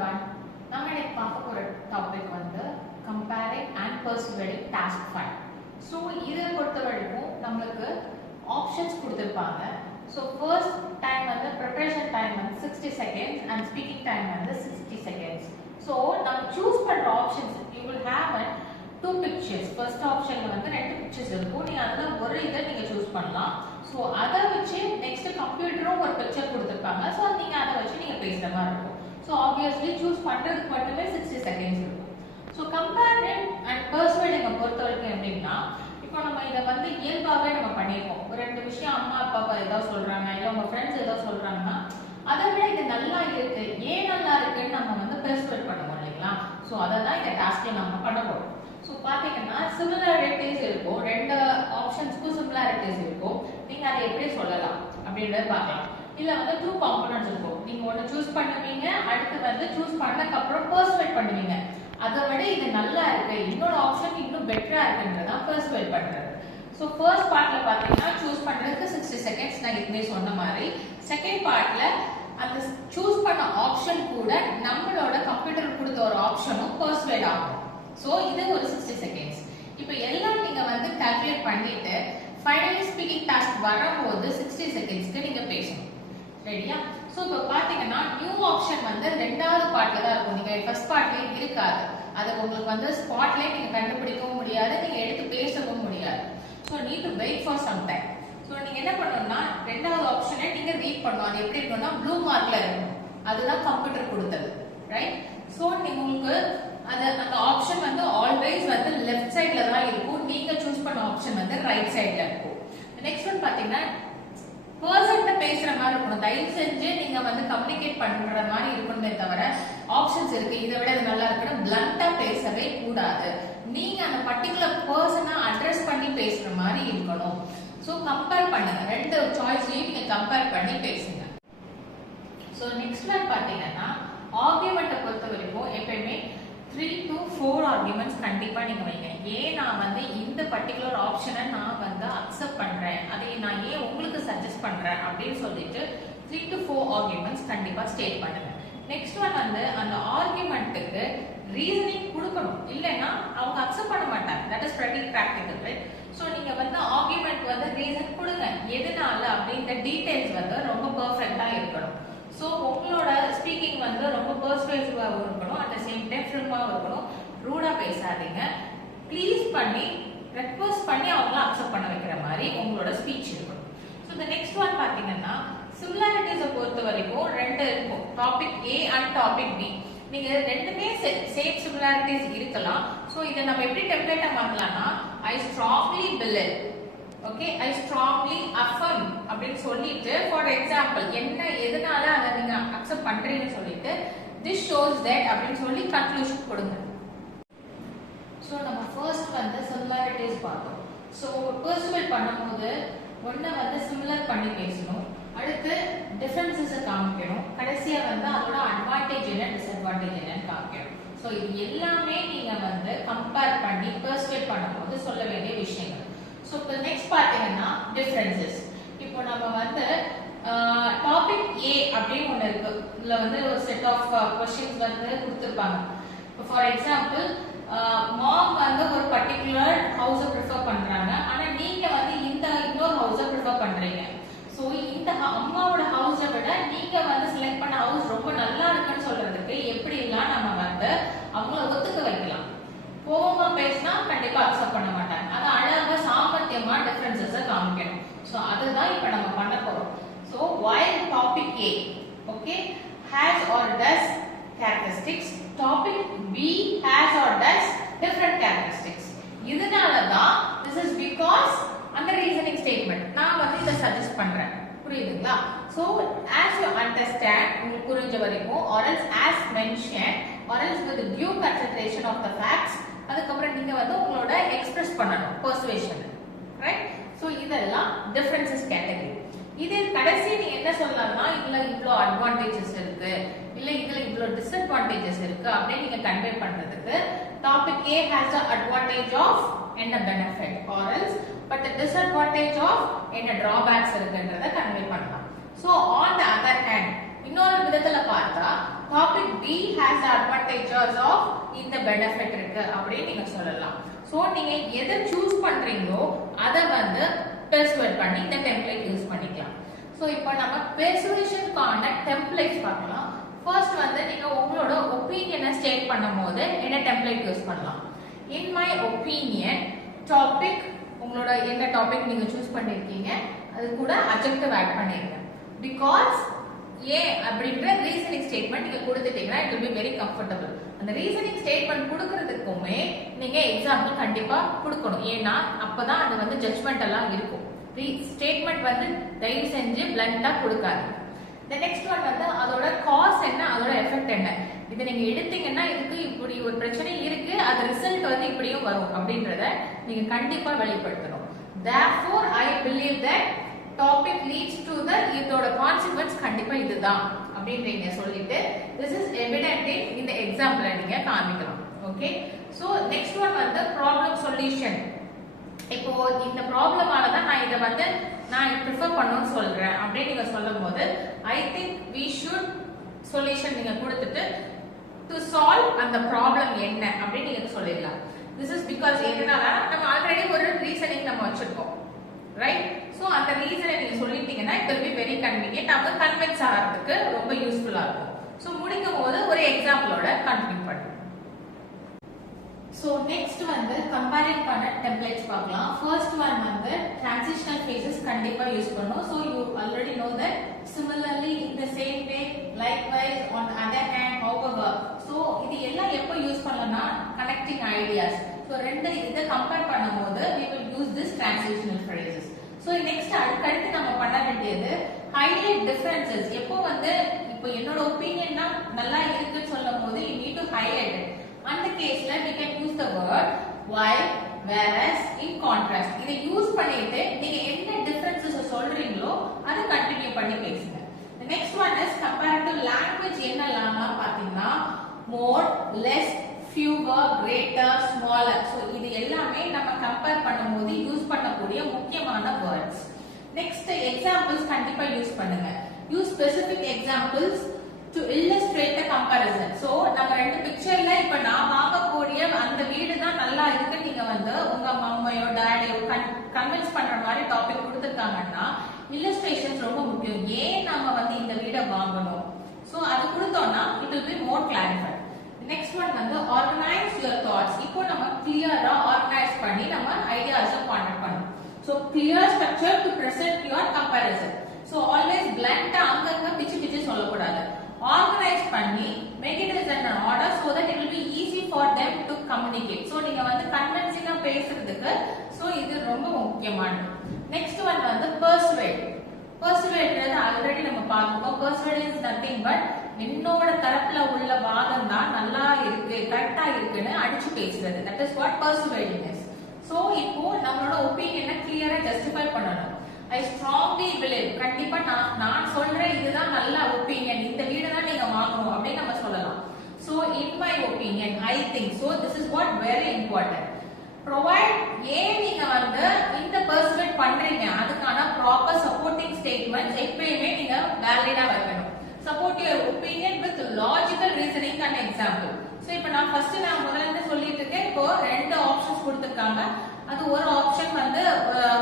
everyone. நம்ம இன்னைக்கு பார்க்க போற டாபிக் வந்து comparing and persuading task file. So இத பொறுத்தவரைக்கும் நமக்கு ஆப்ஷன்ஸ் கொடுத்திருப்பாங்க. So first time வந்து preparation time வந்து 60 seconds and speaking time வந்து 60 seconds. So நம்ம choose பண்ற options you will have two pictures. First optionல வந்து ரெண்டு pictures இருக்கும். நீங்க அதுல ஒரு இத நீங்க choose பண்ணலாம். So அத வச்சு next கம்ப்யூட்டரும் ஒரு picture கொடுத்திருப்பாங்க. So நீங்க அத வச்சு நீங்க பேசுற மாதிரி இருக்கும். So obviously choose பண்றதுக்கு மட்டுமே 60 seconds இருக்கும். So comparing and persuading பொறுத்தவரைக்கும் எப்படின்னா இப்போ நம்ம இத வந்து இயல்பாவே நம்ம பண்ணிருக்கோம். ஒரு ரெண்டு விஷயம் அம்மா அப்பா ஏதாவது சொல்றாங்க இல்ல உங்க ஃப்ரெண்ட்ஸ் ஏதாவது சொல்றாங்கன்னா அதை விட இது நல்லா இருக்கு ஏன் நல்லா இருக்குன்னு நம்ம வந்து பெர்சுவேட் பண்ணுவோம் இல்லைங்களா? ஸோ அதை தான் இந்த டாஸ்க்ல நம்ம பண்ண போறோம். ஸோ பாத்தீங்கன்னா சிமிலாரிட்டிஸ் இருக்கும், ரெண்டு ஆப்ஷன்ஸ்க்கும் சிமிலாரிட்டிஸ் இருக்கும். நீங்க அதை எப்படி சொல்லலாம் அப்படின்றத பார்க்கலாம். இல்ல வந்து டூ காம்பனன்ட்ஸ் இருக்கும். நீங்க ஒன்னு சூஸ் பண்ணுவீங்க, அடுத்து வந்து சூஸ் பண்ணதுக்கு அப்புறம் பெர்சுவேட் பண்ணுவீங்க. அதை விட இது நல்லா இருக்கு, இன்னொரு ஆப்ஷன் இன்னும் பெட்டரா இருக்குன்றதா பெர்சுவேட் பண்றது. சோ ஃபர்ஸ்ட் பார்ட்ல பாத்தீங்கன்னா சூஸ் பண்றதுக்கு 60 செகண்ட்ஸ் நான் இதுமே சொன்ன மாதிரி. செகண்ட் பார்ட்ல அந்த சூஸ் பண்ண ஆப்ஷன் கூட நம்மளோட கம்ப்யூட்டர் கொடுத்த ஒரு ஆப்ஷனும் பெர்சுவேட் ஆகும். சோ இது ஒரு 60 செகண்ட்ஸ். இப்போ எல்லாம் நீங்க வந்து கால்குலேட் பண்ணிட்டு ஃபைனலி ஸ்பீக்கிங் டாஸ்க் வரும்போது 60 செகண்ட்ஸ்க்கு நீங்க பேசணும். ரெடியா? சோ இப்போ பாத்தீங்கன்னா நியூ ஆப்ஷன் வந்து ரெண்டாவது பார்ட்ல தான் இருக்கும். நீங்க ஃபர்ஸ்ட் பார்ட்லயே இருக்காது. அது உங்களுக்கு வந்து ஸ்பாட்லயே நீங்க கண்டுபிடிக்கவும் முடியாது, நீங்க எடுத்து பேசவும் முடியாது. So need to wait for some time. So நீங்க என்ன பண்ணணும்னா ரெண்டாவது ஆப்ஷனை நீங்க ரீட் பண்ணணும். அது எப்படி இருக்கும்னா ப்ளூ மார்க்ல இருக்கும். அதுதான் கம்ப்யூட்டர் கொடுத்தது. ரைட்? சோ நீங்க உங்களுக்கு அந்த ஆப்ஷன் வந்து ஆல்வேஸ் வந்து லெஃப்ட் சைடுல தான் இருக்கும். நீங்க சூஸ் பண்ண ஆப்ஷன் வந்து ரைட் சைடுல இருக்கும். நெக்ஸ்ட் ஒன் பாத்தீங்கன்னா பர்சன்ட்ட பேசுற மாதிரி இருக்கணும். தயவு செஞ்சு நீங்க வந்து கம்யூனிகேட் பண்ற மாதிரி இருக்கணுமே தவிர ஆப்ஷன்ஸ் இருக்கு இதை விட இது நல்லா இருக்குன்னு பிளண்டா பேசவே கூடாது. நீங்க அந்த பர்டிகுலர் பர்சனை அட்ரஸ் பண்ணி பேசுற மாதிரி இருக்கணும். சோ கம்பேர் பண்ணுங்க, ரெண்டு சாய்ஸ்லயும் நீங்க கம்பேர் பண்ணி பேசுங்க. சோ நெக்ஸ்ட் ஒன் பாத்தீங்கன்னா ஆர்குமெண்ட்டை பொறுத்த வரைக்கும் எப்பயுமே 3 to 4 ஆர்குமெண்ட்ஸ் கண்டிப்பா நீங்க வைங்க. ஏன் நான் வந்து இந்த பர்டிகுலர் ஆப்ஷனை நான் வந்து அக்செப்ட் பண்றேன், அதை நான் ஏன் உங்களுக்கு சஜஸ்ட் பண்றேன் அப்படின்னு சொல்லிட்டு 3 to 4 ஆர்குமெண்ட்ஸ் கண்டிப்பா ஸ்டேட் பண்ணுங்க. நெக்ஸ்ட் ஒன் வந்து அந்த ஆர்குமெண்ட்டுக்கு ரீசனிங் கொடுக்கணும், இல்லைன்னா அவங்க அக்செப்ட் பண்ண மாட்டாங்க. That is very practical, right? So நீங்க வந்து ஆர்குமெண்ட் வந்து ரீசன் கொடுங்க, எதனால அப்படின்ற டீடைல்ஸ் வந்து ரொம்ப பெர்ஃபெக்ட்டா இருக்கணும். ஸோ உங்களோட ஸ்பீக்கிங் வந்து ரொம்ப பெர்சுவேசிவாகவும் இருக்கணும், அட் த சேம் டைம் ஃபிலிமாகவும் இருக்கணும். ரூடா பேசாதீங்க, ப்ளீஸ் பண்ணி ரெக்வஸ்ட் பண்ணி அவங்கள அக்செப்ட் பண்ண வைக்கிற மாதிரி உங்களோட ஸ்பீச் இருக்கணும். ஸோ இந்த நெக்ஸ்ட் ஒன் பார்த்தீங்கன்னா சிமிலாரிட்டிஸை பொறுத்த வரைக்கும் ரெண்டு இருக்கும், topic A and topic B. நீங்க ரெண்டுமே சேம் சிமிலாரிட்டிஸ் இருக்கலாம். ஸோ இதை நம்ம எப்படி டெம்ப்ளேட்டா மாத்தலாம்னா I strongly believe, okay, I strongly affirm அப்படின்னு சொல்லிட்டு ஃபார் எக்ஸாம்பிள் என்ன எதனால அதை நீங்க அக்செப்ட் பண்றீங்கன்னு சொல்லிட்டு திஸ் ஷோஸ் தட் அப்படின்னு சொல்லி கன்க்ளூஷன் கொடுங்க. ஸோ நம்ம ஃபர்ஸ்ட் வந்து சிமிலாரிட்டிஸ் பார்த்தோம். ஸோ பெர்சுவேட் பண்ணும்போது ஒன்றை வந்து சிமிலர் பண்ணி பேசணும், அடுத்து டிஃபரன்சஸை காமிக்கணும், கடைசியா வந்து அதோட அட்வான்டேஜ் என்ன டிஸ்அட்வான்டேஜ் என்னன்னு காமிக்கணும். ஸோ இது எல்லாமே நீங்க வந்து கம்பேர் பண்ணி பெர்சுவேட் பண்ணும்போது சொல்ல வேண்டிய விஷயங்கள். ஸோ இப்போ நெக்ஸ்ட் பார்த்தீங்கன்னா டிஃபரன்சஸ். இப்போ நம்ம வந்து டாபிக் ஏ அப்படின்னு ஒன்று இருக்கு, இதுல வந்து ஒரு செட் ஆஃப் கொஸ்டின்ஸ் வந்து கொடுத்துருப்பாங்க. இப்போ ஃபார் எக்ஸாம்பிள் மாம் வந்து ஒரு பர்டிகுலர் ஹவுஸை ப்ரிஃபர் பண்றாங்க, ஆனா நீங்க வந்து இந்த இன்னொரு ஹவுஸை ப்ரிஃபர் பண்றீங்க. ஸோ இந்த அம்மாவோட ஹவுஸை விட நீங்க வந்து செலக்ட் பண்ண ஹவுஸ் ரொம்ப நல்லா இருக்குன்னு சொல்றதுக்கு எப்படி எல்லாம் நம்ம வந்து அவங்கள ஒத்துக்க வைக்கலாம். கோவமா பேசினா கண்டிப்பா அக்செப்ட் பண்ண மாட்டாங்க, அது அழகா சாமர்த்தியமா டிஃபரன்சஸை காமிக்கணும். ஸோ அதுதான் இப்போ நம்ம பண்ண போறோம். So while topic A, okay, has or does characteristics, topic B has or does different characteristics. இதனால தான் this is because அந்த reasoning statement நான் வந்து இத சஜஸ்ட் பண்றேன். புரியுதுங்களா? So as you understand உங்களுக்கு புரிஞ்ச வரைக்கும் or else as mentioned or else with due consideration of the facts அதுக்கப்புறம் நீங்க வந்து உங்களோட எக்ஸ்பிரஸ் பண்ணணும் பெர்சுவேஷன், ரைட்? சோ இதெல்லாம் டிஃபரன்சஸ் கேட்டகரி. இது கடைசி நீங்க என்ன சொல்லலாம்னா இதுல இவ்ளோ அட்வான்டேஜஸ் இருக்கு, இல்ல இதுல இவ்ளோ டிஸ்அட்வான்டேஜஸ் இருக்கு அப்படின்னு நீங்க கன்வே பண்றதுக்கு topic A has the advantage of என்ன benefit or else but the disadvantage of என்ன drawbacks இருக்குன்றத கன்வே பண்ணலாம். So on the other hand இன்னொரு விதத்துல பார்த்தா topic B has the advantages of இந்த benefit இருக்கு அப்படி நீங்க சொல்லலாம். சோ நீங்க எதை சூஸ் பண்றீங்களோ அத வந்து persuade பண்ணி இந்த டெம்ப்ளேட் யூஸ் பண்ணிக்கலாம். சோ இப்போ நம்ம persuasionக்கான டெம்ப்ளேட்ஸ் பார்க்கலாம். ஃபர்ஸ்ட் வந்து நீங்க உங்களோட ஒபினியனை ஸ்டேட் பண்ணும்போது என்ன டெம்ப்ளேட் யூஸ் பண்ணலாம். In my opinion டாபிக் உங்களோட என்ன டாபிக் நீங்க சூஸ் பண்ணிருக்கீங்க அது கூட adjective ஆட் பண்ணிருங்க. Because ஏன் அப்படிங்கற ரீசனிங் ஸ்டேட்மென்ட் நீங்க கொடுத்துட்டீங்கன்னா it will be very comfortable. அந்த ரீசனிங் ஸ்டேட்மென்ட் கொடுக்கிறதுக்குமே நீங்க எக்ஸாம்பிள் கண்டிப்பா கொடுக்கணும். ஏன்னா அப்பதான் அது வந்து ஜட்ஜ்மெண்டலா இருக்கும். ஸ்டேட்மென்ட் வந்து தயவு செஞ்சு பிளண்டா கொடுக்காது. the next one வந்து அதோட காஸ் என்ன அதோட எஃபெக்ட் என்ன இது நீங்க எடுத்தீங்கன்னா இதுக்கு இப்படி ஒரு பிரச்சனை இருக்கு அது ரிசல்ட் வந்து இப்படியும் வரும் அப்படின்றத நீங்க கண்டிப்பா வெளிப்படுத்தணும். therefore I believe that topic leads to the இதோட consequence கண்டிப்பா இதுதான் அப்படின்றீங்க சொல்லிட்டு this is evident in இந்த எக்ஸாம்பிள நீங்க காமிக்கலாம். ஓகே சோ நெக்ஸ்ட் ஒன் வந்து ப்ராப்ளம் சொல்யூஷன். இப்போ இந்த ப்ராப்ளமால தான் நான் இத வந்து நான் ப்ரிஃபர் பண்ணனும் சொல்றேன் அப்படி நீங்க சொல்லும்போது I think we should solution நீங்க கொடுத்துட்டு to solve அந்த ப்ராப்ளம் என்ன அப்படி நீங்க சொல்லிடலாம். this is because எதனால நம்ம ஆல்ரெடி ஒரு ரீசனிங் நம்ம வச்சிருக்கோம் ரைட். சோ அந்த ரீசனை நீங்க சொல்லிட்டீங்கன்னா it will be very convenient. அப்ப கன்வின்ஸ் ஆகிறதுக்கு ரொம்ப யூஸ்ஃபுல்லா இருக்கும். சோ முடிக்கும்போது ஒரு எக்ஸாம்பிளோட கண்டினியூ பண்ணுங்க. So next வந்து கம்பேரிங்கான டெம்ப்ளேட்ஸ் பார்க்கலாம். ஃபர்ஸ்ட் ஒன் வந்து transitional phases கண்டிப்பா யூஸ் பண்ணனும். So you already know that similarly in the same way likewise on the other hand however. So இது எல்லாம் எப்போ யூஸ் பண்ணலாம்னா connecting ideas. So ரெண்டு இத கம்பேர் பண்ணும்போது we will use this transitional phrases. So next அடுத்து நம்ம பண்ண வேண்டியது highlight differences. எப்போ வந்து இப்போ என்னோட ஒபினியன் தான் நல்லா இருக்குன்னு சொல்லும்போது you need to highlight it. அந்த கேஸ்ல we can use the word while whereas in contrast. இதை யூஸ் பண்ணிட்டு நீங்க என்ன டிஃபரன்சஸ் சொல்றீங்களோ அதை கண்டினியூ பண்ணி பேசுங்க. the next one is comparative language. என்னலாம் பாத்தீங்கன்னா more less fewer greater smaller. so இது எல்லாமே நம்ம கம்பேர் பண்ணும்போது யூஸ் பண்ணக்கூடிய முக்கியமான வேர்ட்ஸ். next examples கண்டிப்பா யூஸ் பண்ணுங்க. use specific examples to illustrate the comparison. so நம்ம ரெண்டு பிக்சர்ல இப்ப நான் வாங்கக்கூடிய அந்த வீடு தான் நல்லா இருக்கு நீங்க வந்து உங்க மம்மையோ டாடியோ கன்வின்ஸ் பண்ற மாதிரி டாபிக் கொடுத்திருக்காங்கன்னா இல்லஸ்ட்ரேஷன்ஸ் ரொம்ப முக்கியம். ஏன் நாம வந்து இந்த வீடை வாங்கணும் சோ அது கொடுத்தோம்னா it will be more clarified. next one வந்து organize your thoughts. இப்போ நம்ம கிளியரா ஆர்கனைஸ் பண்ணி நம்ம ஐடியாஸ கான்டெக்ட் பண்ணணும். so clear structure to present your comparison. so always blunt அங்கங்க பிச்சு பிச்சு சொல்லக்கூடாது. organize பண்ணி make it as an order so that it will be easy for them to communicate. so நீங்க வந்து கன்வின்சிங்கா பேசுறதுக்கு so இது ரொம்ப முக்கியமானது. next one வந்து persuade. persuadeறது ஆல்ரெடி நம்ம பார்த்தோம். persuade is nothing but என்னோட தரப்புல உள்ள வாதம் தான் நல்லா இருக்கு கரெக்ட்டா இருக்குன்னு அடிச்சு பேசுறது. that is what persuading is. so இப்போ நம்மளோட ஒபினியனை கிளியரா ஜஸ்டிஃபை பண்ணணும். I strongly believe கண்டிப்பா நான் சொல்றேன் இதுதான் நல்ல ஒபினியன் இந்த வீடு தான் நீங்க வாங்கணும் அப்படி நம்ம சொல்லலாம். so in my opinion I think. so this is what very important. provide ஏன் நீங்க வந்து இந்த persuade பண்றீங்க அதுக்கான proper supporting statements எப்பவுமே நீங்க வேலிடா வைக்கணும். support your opinion with logical reasoning and example. so இப்போ நான் ஃபர்ஸ்ட் நான் முதல்ல இருந்து சொல்லிட்டு இருக்கேன். இப்போ ரெண்டு ஆப்ஷன்ஸ் கொடுத்திருக்காங்க. அது ஒரு ஆப்ஷன் வந்து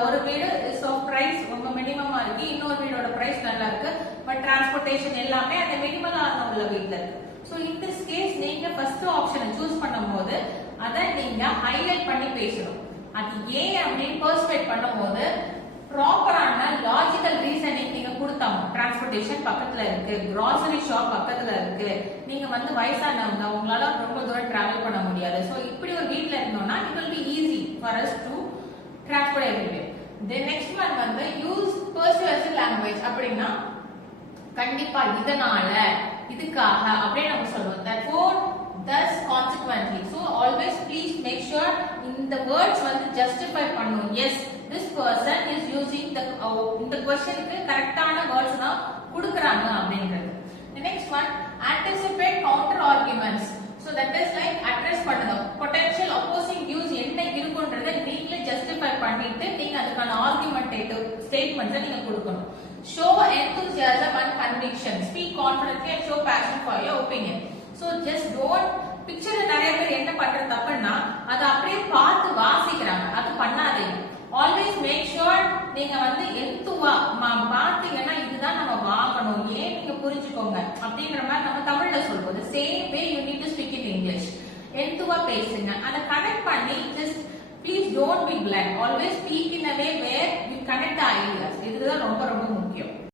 ஒரு வீடு இஸ் ஆஃப் பிரைஸ் ரொம்ப மினிமமா இருக்கு இன்னொரு வீடோட பிரைஸ் நல்லா இருக்கு பட் டிரான்ஸ்போர்ட்டேஷன் எல்லாமே அந்த மினிமலான உள்ள வீட்ல இருக்கு. சோ இன் திஸ் கேஸ் நீங்க ஃபர்ஸ்ட் ஆப்ஷனை சூஸ் பண்ணும்போது அதை நீங்க ஹைலைட் பண்ணி பேசணும். அது ஏன் அப்படின்னு பெர்சுவேட் பண்ணும்போது ப்ராப்பரான லாஜிக்கல் ரீசனிங் நீங்க கொடுத்தாங்க. டிரான்ஸ்போர்ட்டேஷன் பக்கத்துல இருக்கு, கிராசரி ஷாப் பக்கத்துல இருக்கு, நீங்க வந்து வயசானவங்க உங்களால ரொம்ப தூரம் டிராவல் பண்ண முடியாது. சோ இப்படி ஒரு வீட்ல இருந்தோம்னா it will be easy for us to transport everywhere. The next one வந்து use persuasive language. அப்படின்னா கண்டிப்பா இதனால இதுக்காக அப்படியே நம்ம சொல்லுவோம். therefore thus consequently. so always please make sure இந்த words வந்து justify பண்ணணும். yes this person is using the இந்த questionக்கு கரெக்ட்டான words தான் கொடுக்கறாங்க அப்படிங்கிறது. the next one anticipate counter arguments. so that is like address பண்ணுங்க. potential opposing views என்ன இருக்குன்றதை நீங்களே justify பண்ணிட்டு நீங்க அதுக்கான argumentative statements நீங்க கொடுக்கணும். Show enthusiasm and conviction. Speak confidently and show passion for your opinion. So just don't பிக்சர்ல நிறைய பேர் என்ன பண்ற தப்புன்னா அதை அப்படியே பார்த்து வாசிக்கிறாங்க. அது பண்ணாதீங்க. ஆல்வேஸ் மேக் ஷூர் நீங்க வந்து எந்துவா பாத்தீங்கன்னா இதுதான் நம்ம வாங்கணும், ஏன் நீங்க புரிஞ்சுக்கோங்க அப்படிங்கிற மாதிரி நம்ம தமிழ்ல சொல்லுவோம். Same way you need to speak in English. எந்துவா பேசுங்க. அதை கனெக்ட் பண்ணி just please don't be blank. Always speak in a way where you connect the ideas. இதுதான் ரொம்ப ரொம்ப முக்கியம்.